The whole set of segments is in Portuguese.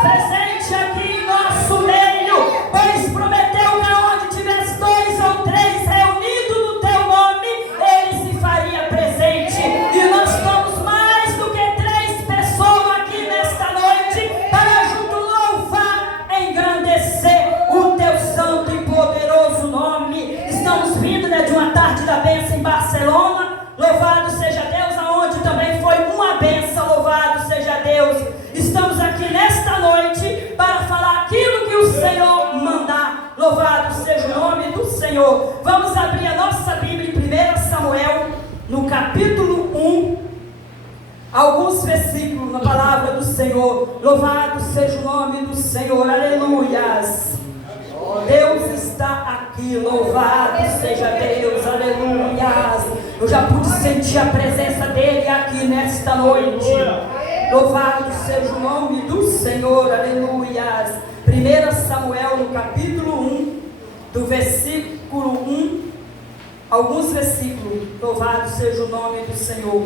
presente aqui em nosso meio, pois prometeu que onde tivesse 2 ou 3 reunidos no teu nome, Ele se faria presente. E nós estamos mais do que 3 pessoas aqui nesta noite, para junto louvar, engrandecer o teu santo e poderoso nome. Estamos vindo de uma tarde da bênção em Barcelona. Louvado seja Deus, aonde também foi uma bênção. Louvado seja Deus. Estamos aqui nesta noite para falar aquilo que o Senhor mandar. Louvado seja o nome do Senhor. Vamos abrir a nossa Bíblia em 1 Samuel, no capítulo 1, alguns versículos na palavra do Senhor. Louvado seja o nome do Senhor. Aleluias. Deus está aqui, louvado seja Deus, aleluia. Eu já pude sentir a presença dele aqui nesta noite. Louvado seja o nome do Senhor, aleluia. 1 Samuel no capítulo 1, do versículo 1, alguns versículos. Louvado seja o nome do Senhor.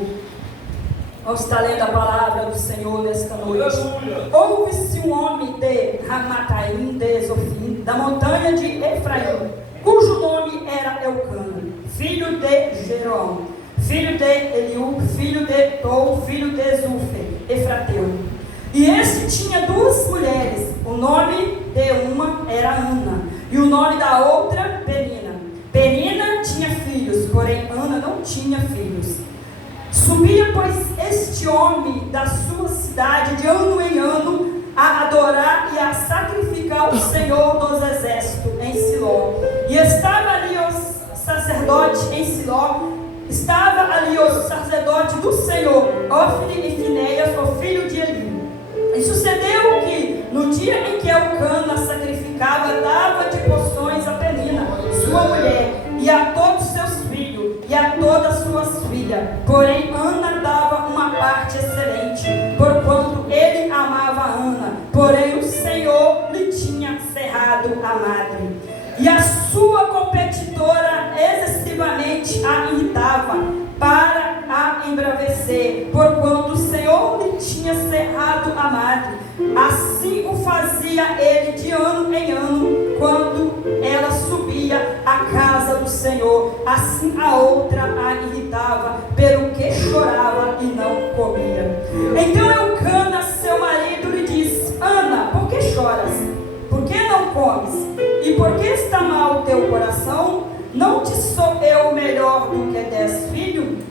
Vamos estar lendo a palavra do Senhor nesta noite. Houve-se um homem de Ramataim de Zofim, da montanha de Efraim, cujo nome era Eucana, filho de Jerão, filho de Eliú, filho de Tou, filho de Zufe, Efrateu. E este tinha 2 mulheres. O nome de uma era Ana, e o nome da outra Penina. Penina tinha filhos, porém Ana não tinha filhos. Subia, pois, este homem da sua cidade de ano em ano a adorar e a sacrificar o Senhor dos exércitos em Siló. E estava ali o sacerdote em Siló, estava ali o sacerdote do Senhor, Ofni e Finéias, o filho de Eli. E sucedeu que, no dia em que Eucana sacrificava, dava de porções a Penina, sua mulher, e a todos seus filhos, e a todas suas filhas. Porém, Ana dava uma parte excelente, porquanto ele amava Ana. Porém, o Senhor lhe tinha cerrado a madre. E a sua competidora excessivamente a irritava, para a embravecer, porquanto o Senhor lhe tinha cerrado a madre. Assim o fazia ele de ano em ano, quando ela subia à casa do Senhor. Assim a outra a irritava, pelo que chorava e não comia. Então Eucana, seu marido, lhe disse: Ana, por que choras? Por que não comes? E por que está mal o teu coração? Não te sou eu melhor do que 10 filhos?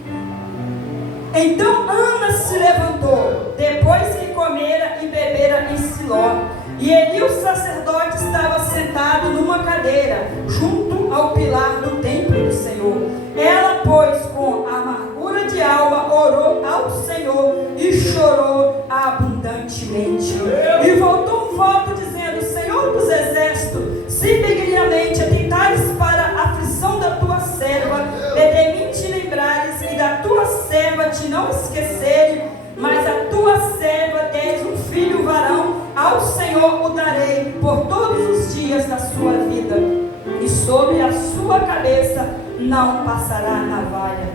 Então Ana se levantou, depois que comera e bebera em Siló. E Eli, o sacerdote, estava sentado numa cadeira, junto ao pilar do templo do Senhor. Ela, pois, com amargura de alma, orou ao Senhor e chorou abundantemente. E voltou um voto dizendo: Senhor dos exércitos, se benignamente atentares para a aflição da tua serva, de mim te lembrares e da tua serva te não esqueceres, mas a tua serva tens um filho varão, ao Senhor o darei por todos os dias da sua vida, e sobre a sua cabeça não passará navalha.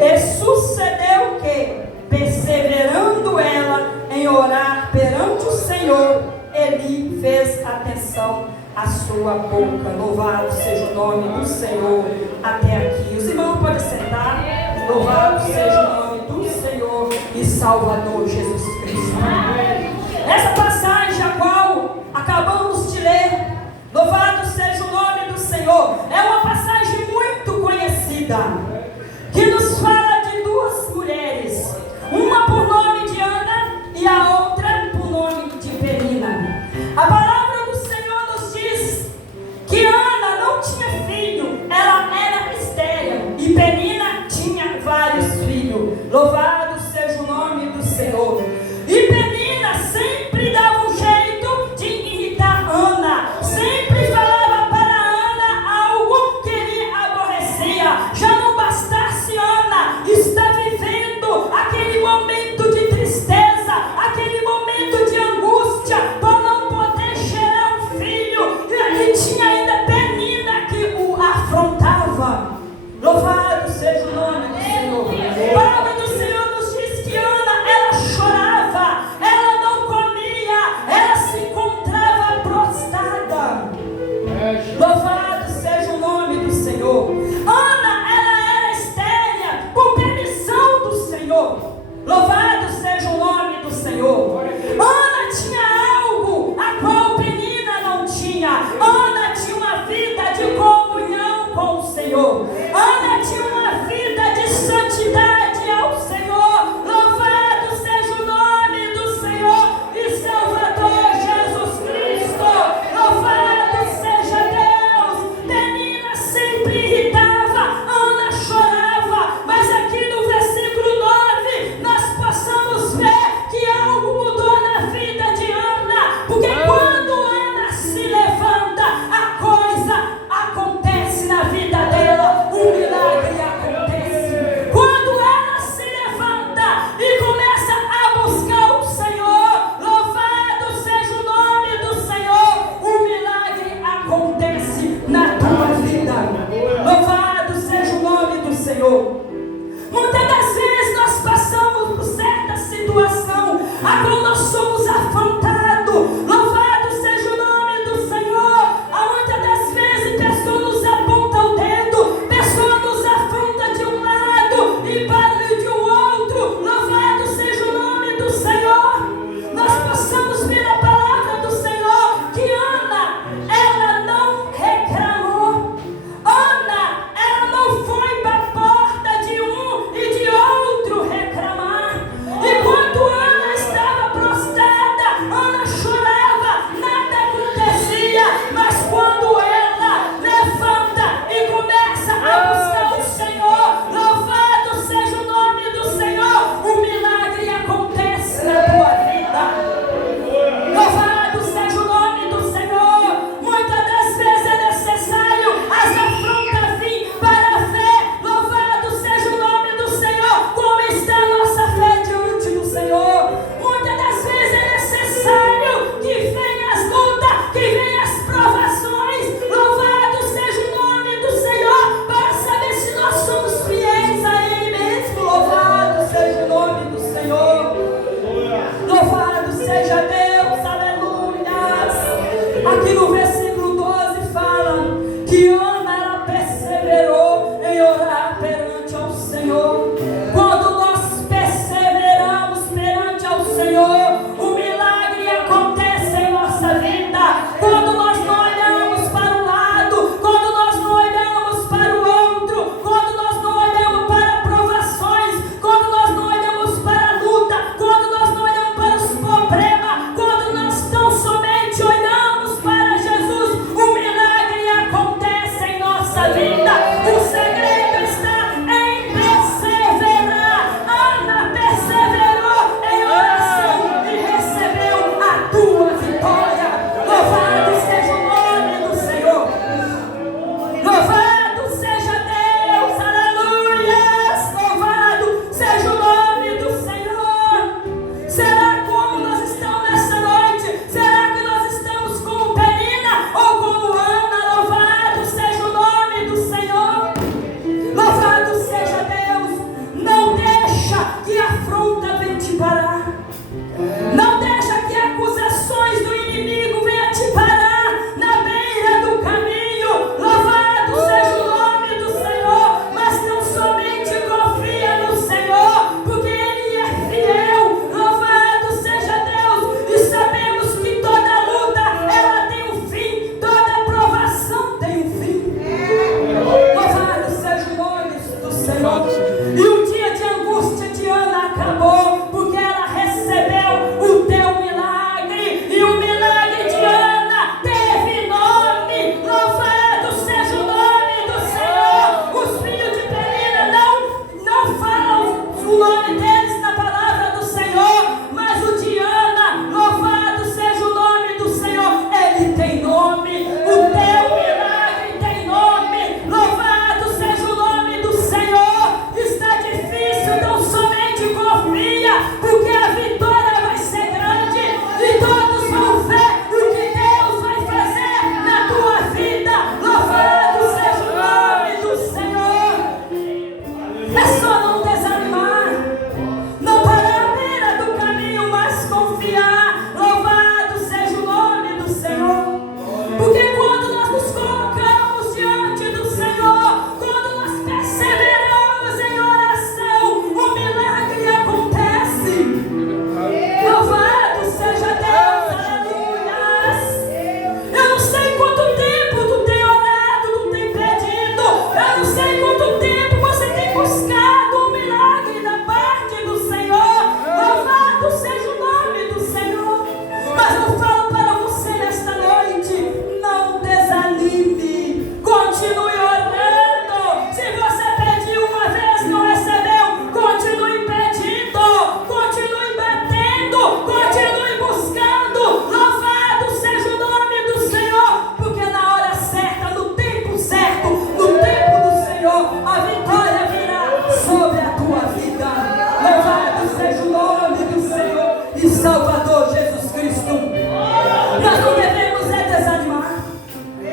E sucedeu que, perseverando ela em orar perante o Senhor, Eli fez atenção à sua boca. Louvado seja o nome do Senhor até aqui. Os irmãos podem sentar. Louvado seja o nome do Senhor e Salvador Jesus Cristo. Essa passagem a qual acabamos de ler, louvado seja o nome do Senhor, é uma passagem muito conhecida, que nos fala de 2 mulheres, uma por nome de Ana e a outra por nome de Penina. A palavra do Senhor nos diz que Ana não tinha filho, ela era estéril, e Penina tinha vários filhos. Louvado seja o nome do Senhor. E Penina sempre dava um jeito de irritar Ana, sempre falava para Ana algo que lhe aborrecia. Já não bastasse Ana estar vivendo aquele momento de tristeza, aquele momento de angústia, por não poder gerar um filho, e tinha ainda Penina que o afrontava. Louvado seja o nome do Senhor. A palavra do Senhor nos diz que Ana, ela chorava. do Senhor, nós possamos ver a palavra do Senhor, que Ana, ela não reclamou. Ana, ela não foi para a porta de um e de outro reclamar. Enquanto Ana estava prostrada, Ana chorava, nada acontecia. Mas quando ela levanta e começa a buscar o Senhor, louvado seja o nome do Senhor, o milagre acontece na tua vida. Louvado seja o nome do Senhor. Muitas das vezes é necessário as afrontas vir para a fé. Louvado seja o nome do Senhor. Como está a nossa fé diante do Senhor? Muitas das vezes é necessário que venham as lutas, que venham as provações. Louvado seja o nome do Senhor, para saber se nós somos fiéis a Ele mesmo. Louvado seja o nome do Senhor. Louvado seja Deus, aleluia. Aqui no versículo 12 fala que Ana, ela perseverou em orar perante ao Senhor. Quando nós perseveramos perante ao Senhor, o milagre acontece em nossa vida. Quando nós não olhamos para um lado, quando nós não olhamos para o outro, quando nós não olhamos para provações, quando nós não olhamos para a luta, quando nós não olhamos para os problemas, quando nós tão somente olhamos para Jesus, o milagre acontece em nossa vida. O segredo está em perseverar. Ana perseverou em oração e recebeu a tua vitória. Louvado seja o nome do Senhor. Louvado seja Deus, aleluia. Louvado seja o nome do Senhor. Será como nós estamos nessa noite? Será que nós estamos como Penina ou como Ana? Louvado seja o nome do Senhor. Louvado seja Deus. Não deixa que a afronta venha te parar. Não deixa que acusações do inimigo venham te parar na beira do caminho. Louvado seja o nome do Senhor. Mas não somente confia no Senhor, porque Ele é fiel. Louvado seja Deus. E sabemos que toda luta, ela tem um fim. Toda provação tem um fim. Louvado seja o nome do Senhor. E o dia de angústia de Ana acabou, porque ela recebeu o teu milagre. E o milagre de Ana teve nome. Louvado seja o nome do Senhor. Os filhos de Penina não falam o nome deles na palavra do Senhor, mas o de Ana, louvado seja o nome do Senhor, ele tem nome. O teu milagre tem nome. Louvado seja o nome do Senhor. Está difícil, então somente confia, porque a vitória vai ser grande e todos vão ver o que Deus vai fazer na tua vida. Louvado seja o nome do Senhor. É só não desanimar, não parar à beira do caminho, mas confiar. Louvado seja o nome do Senhor. Porque quando nós nos colocamos diante do Senhor, quando nós perseveramos em oração, o milagre acontece. Louvado seja Deus, aleluia. Eu não sei quanto tempo tu tem orado, tu tem pedido. Eu não sei quanto tempo você tem buscado o milagre da parte do Senhor. Louvado seja o nome do Senhor. Mas eu falo para você nesta noite, não desanime, continue orando. Se você pediu uma vez, não recebeu, continue pedindo, continue batendo, continue buscando. Louvado seja o nome do Senhor, porque na hora certa, no tempo certo, no tempo do Senhor, a vitória virá sobre a tua vida. Louvado seja o nome do Senhor e Salvador Jesus Cristo. Nós não devemos desanimar.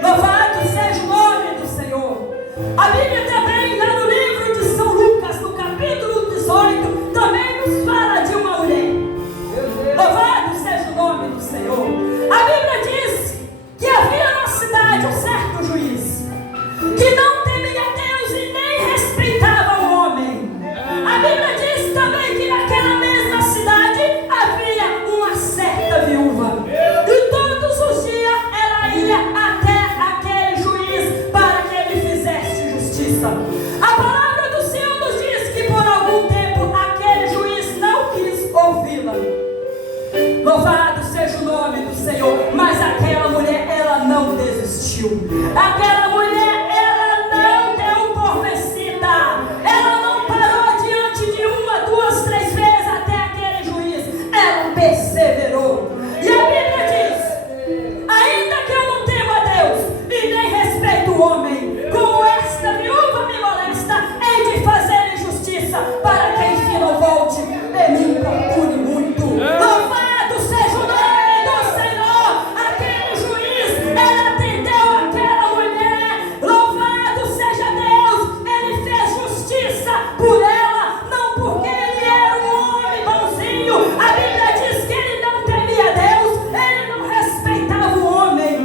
Louvado seja o nome do Senhor. A Bíblia também, lá no livro de São Lucas, no capítulo 18, também nos fala de uma mulher. Louvado seja o nome do Senhor. A Bíblia diz que havia na cidade um certo juiz, que não temia Deus e nem respeitava o homem. A Bíblia diz também que naquela mesma cidade cima. Louvado seja o nome do Senhor. Mas aquela mulher, ela não desistiu. Aquela mulher, ela não deu por vencida. Ela não parou diante de 1, 2, 3 vezes até aquele juiz. Ela perseverou. E a Bíblia diz: ainda que eu não temo a Deus e nem respeito o homem, como esta viúva me molesta, hei de fazer justiça, para que enfim não volte e me importune muito. Louvado seja o nome do Senhor. Aquele juiz, ele atendeu aquela mulher. Louvado seja Deus. Ele fez justiça por ela, não porque ele era um homem bonzinho. A Bíblia diz que ele não temia Deus, ele não respeitava o homem.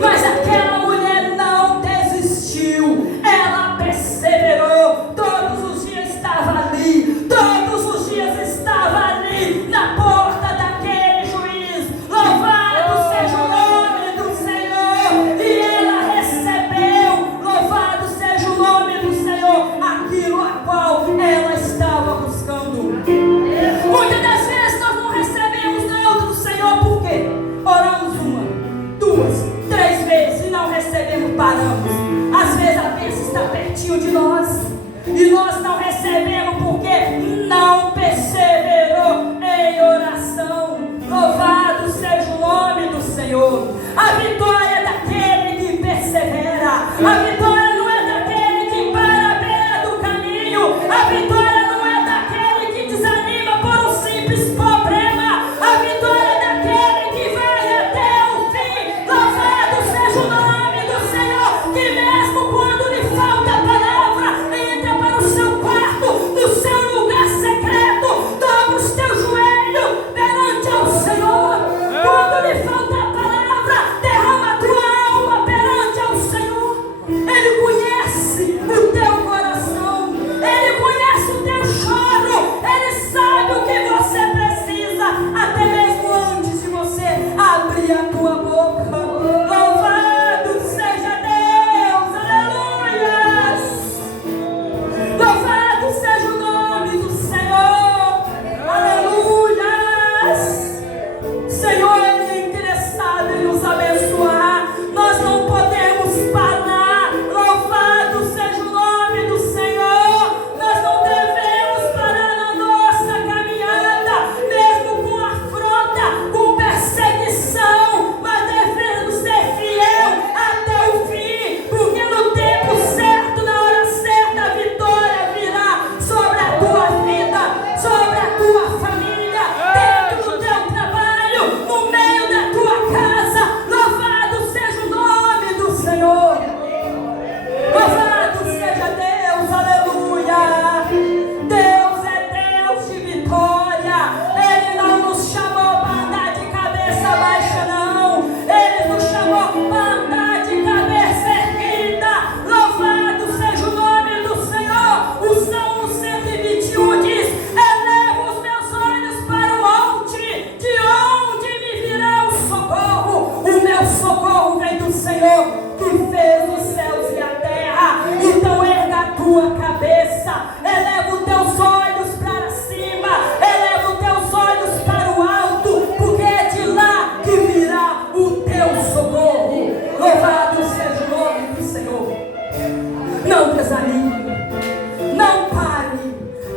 Mas aquela mulher não desistiu, ela perseverou. Todos os dias estava ali, todos os dias estava ali na porta daquele juiz. Louvado seja o nome do Senhor. E ela recebeu, louvado seja o nome do Senhor, aquilo a qual ela estava buscando. Muitas das vezes nós não recebemos nada do Senhor, por quê? Oramos 1, 2, 3 vezes e não recebemos, paramos. Às vezes a bênção está pertinho de nós e nós não recebemos porque não perseverou em oração. Louvado seja o nome do Senhor. A vitória é daquele que persevera. A vitória não é daquele que para à beira do caminho. A vitória não é daquele que desanima por um simples problema. A vitória é daquele que vai até o fim. Louvado seja o nome do Senhor, que mesmo quando lhe falta a palavra, entra para o seu quarto, no seu lugar secreto, dobra os teus joelhos perante ao Senhor. Quando lhe falta a palavra, derrama a tua alma perante ao Senhor. Ele conhece o teu coração, ele conhece o teu choro, ele sabe o que você precisa, até mesmo antes de você abrir a tua boca. Louvado seja Deus, aleluia. Louvado seja o nome do Senhor, aleluia. Senhor, Ele é interessado em nos abençoar, nós não podemos parar. Louvado seja o nome do Senhor. Nós não devemos parar na nossa caminhada, mesmo com afronta, com perseguição, mas devemos ser fiel até o fim, porque no tempo certo, na hora certa, a vitória virá sobre a tua vida, sobre a tua família, dentro do teu trabalho, no meio da tua casa. Louvado seja o nome do Senhor. Louvado seja Deus, aleluia. Deus é Deus de vitória. Ele não nos chamou para andar de cabeça baixa, não. Ele nos chamou para andar de cabeça erguida. Louvado seja o nome do Senhor. O Salmo 121 diz: elevo os meus olhos para o monte, de onde me virá o socorro. O meu socorro vem do Senhor, que fez os céus e a terra. Então erga a tua cabeça, eleva os teus olhos para cima, eleva os teus olhos para o alto, porque é de lá que virá o teu socorro. Louvado seja o nome do Senhor. Não desanime, não pare,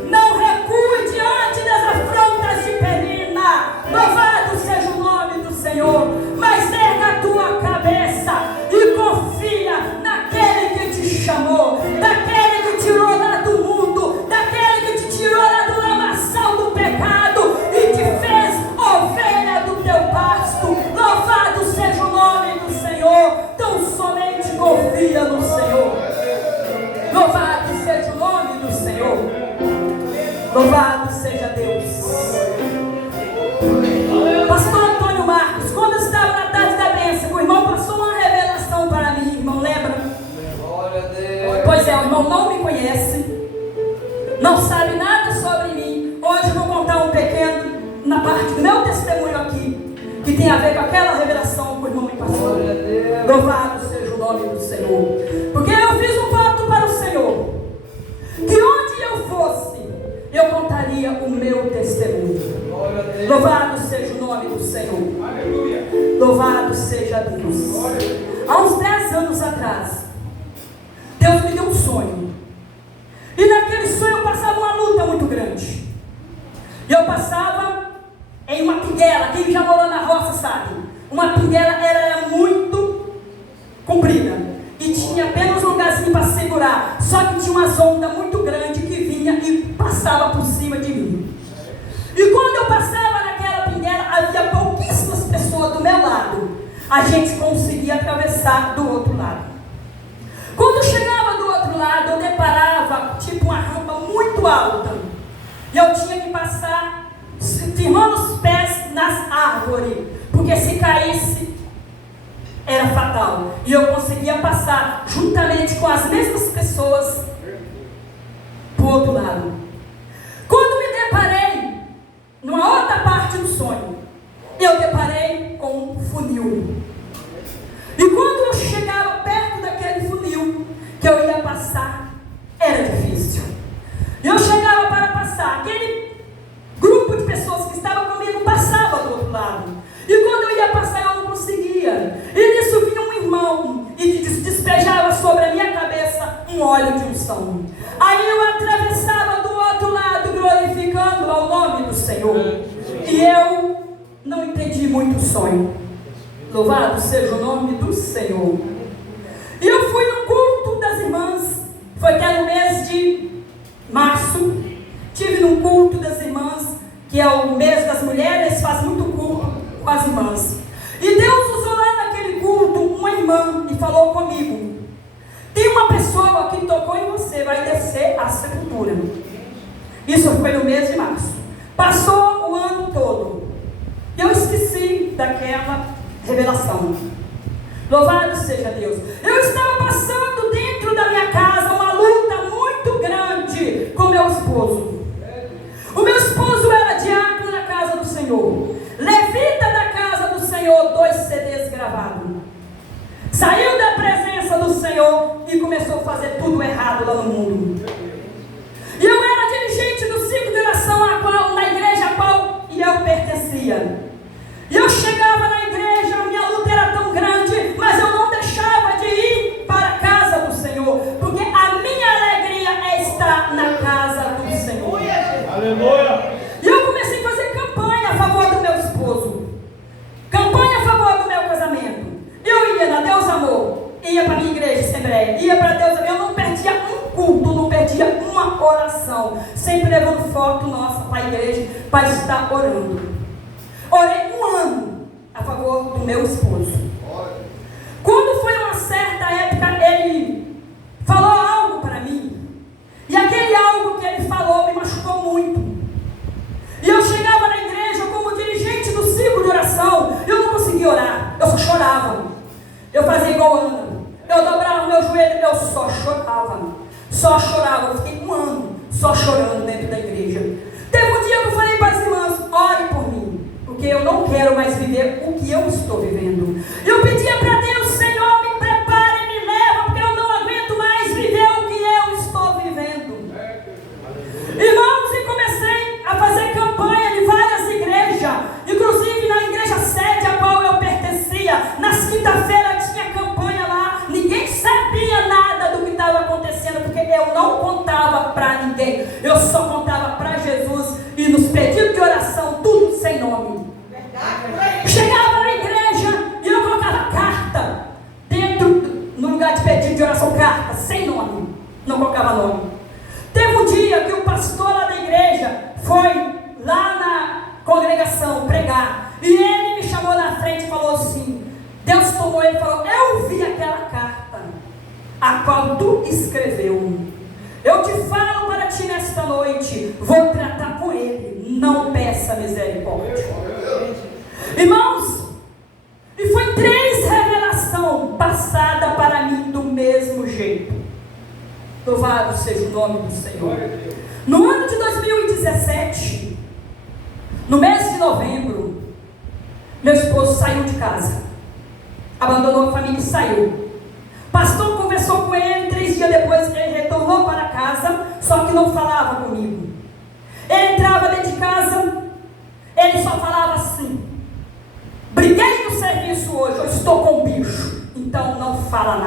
não recue diante das afrontas de Penina. Louvado seja o nome do Senhor. Mas erga a tua cabeça e confia naquele que te chamou, daquele que tirou lá do mundo, daquele que te tirou lá do lamaçal do pecado e te fez ovelha do teu pasto. Louvado seja o nome do Senhor. Então somente confia no Senhor. Louvado seja o nome do Senhor. Louvado seja Deus. Pastor Antônio Marcos, quando eu estava na tarde da bênção, o irmão passou uma revelação para mim, irmão, lembra? Pois é, o irmão não me conhece, não sabe nada sobre mim. Hoje eu vou contar um pequeno, na parte do meu testemunho aqui, que tem a ver com aquela revelação que o irmão me passou. Louvado seja o nome do Senhor. Porque eu fiz um voto para o Senhor, que onde eu fosse, eu contaria o meu testemunho. Louvado seja o nome do Senhor. Aleluia. Louvado seja Deus. Há uns 10 anos atrás, Deus me deu um sonho. E naquele sonho eu passava uma luta muito grande. E eu passava em uma pinguela. Quem já morou na roça sabe. Uma pinguela era muito comprida. E tinha apenas um lugarzinho para segurar. Só que tinha umas ondas muito grandes que vinha e passava por cima de mim. E quando eu passava naquela pinguela, havia pouquíssimas pessoas do meu lado. A gente conseguia atravessar do outro lado. Quando eu chegava do outro lado, eu deparava tipo uma rampa muito alta. E eu tinha que passar firmando os pés nas árvores. Porque se caísse, era fatal. E eu conseguia passar juntamente com as mesmas pessoas para o outro lado. Quando me deparei numa outra parte do sonho, eu deparei com um funil. E quando eu chegava perto daquele funil que eu ia passar, era difícil. Eu chegava para passar, aquele grupo de pessoas que estavam comigo passava do outro lado. E quando eu ia passar, eu não conseguia. E nisso vinha um irmão e despejava sobre a minha cabeça um óleo de unção. Aí eu atravessava do outro lado, glorificando ao nome do Senhor. E eu não entendi muito o sonho. Louvado seja o nome do Senhor. E eu fui no culto das irmãs. Foi até no mês de março. Tive num culto das irmãs, que é o mês das mulheres, faz muito culto com as irmãs. E Deus usou lá naquele culto uma irmã e falou comigo: tem uma pessoa que tocou em você, vai descer à sepultura. Isso foi no mês de março. Passou o ano todo. Eu esqueci daquela revelação. Louvado seja Deus. Eu estava passando dentro da minha casa uma luta muito grande com meu esposo. O meu esposo era diácono na casa do Senhor, levita da casa do Senhor, 2 CDs gravados. Saiu da presença do Senhor e começou a fazer tudo errado lá no mundo. E eu era dirigente do ciclo de oração na igreja a qual eu pertencia. E eu chegava na igreja, a minha luta era tão grande, mas eu não deixava de ir para a casa do Senhor, porque a minha alegria é estar na casa do Senhor. Aleluia! E eu comecei a fazer campanha a favor do meu esposo, campanha a favor do meu casamento. Eu ia na Deus Amor, ia para a minha igreja Assembleia, ia para Deus Amor. Eu não perdia um culto, não perdia uma oração, sempre levando foto nossa para a igreja para estar orando. Orei 1 ano a favor do meu esposo. Quando foi uma certa época, ele falou algo para mim. E aquele algo que ele falou me machucou muito. E eu chegava na igreja como dirigente do ciclo de oração. Eu não conseguia orar, eu só chorava. Eu fazia igual a Ana. Eu dobrava o meu joelho e eu só chorava. Só chorava. Eu fiquei 1 ano só chorando dentro da igreja. Teve um dia que eu falei para as irmãs: ore por mim, porque eu não quero mais viver o que eu estou vivendo. Eu pedia para Deus: Senhor, me prepare e me leva, porque eu não aguento mais viver o que eu estou vivendo. Irmãos, e comecei a fazer campanha em várias igrejas, inclusive na igreja sede a qual eu pertencia. Nas quinta-feiras tinha campanha lá, ninguém sabia nada do que estava acontecendo, porque eu não contava para ninguém, eu só contava para Jesus e nos pedidos de oração, tudo sem nome. Chegava na igreja e eu colocava carta dentro, no lugar de pedido de oração, carta sem nome, não colocava nome. Teve um dia que o pastor lá da igreja foi lá na congregação pregar, e ele me chamou na frente e falou assim: Deus tomou ele e falou: eu vi aquela carta a qual tu escreveu. Eu te falo para ti nesta noite, vou tratar com ele, não peça misericórdia. Irmãos, e foi 3 revelações passadas para mim do mesmo jeito. Louvado seja o nome do Senhor. No ano de 2017, no mês de novembro, meu esposo saiu de casa, abandonou a família e saiu. O pastor conversou com ele, 3 dias depois ele retornou para casa, só que não falava comigo. Ele entrava dentro de casa, ele só fala nada.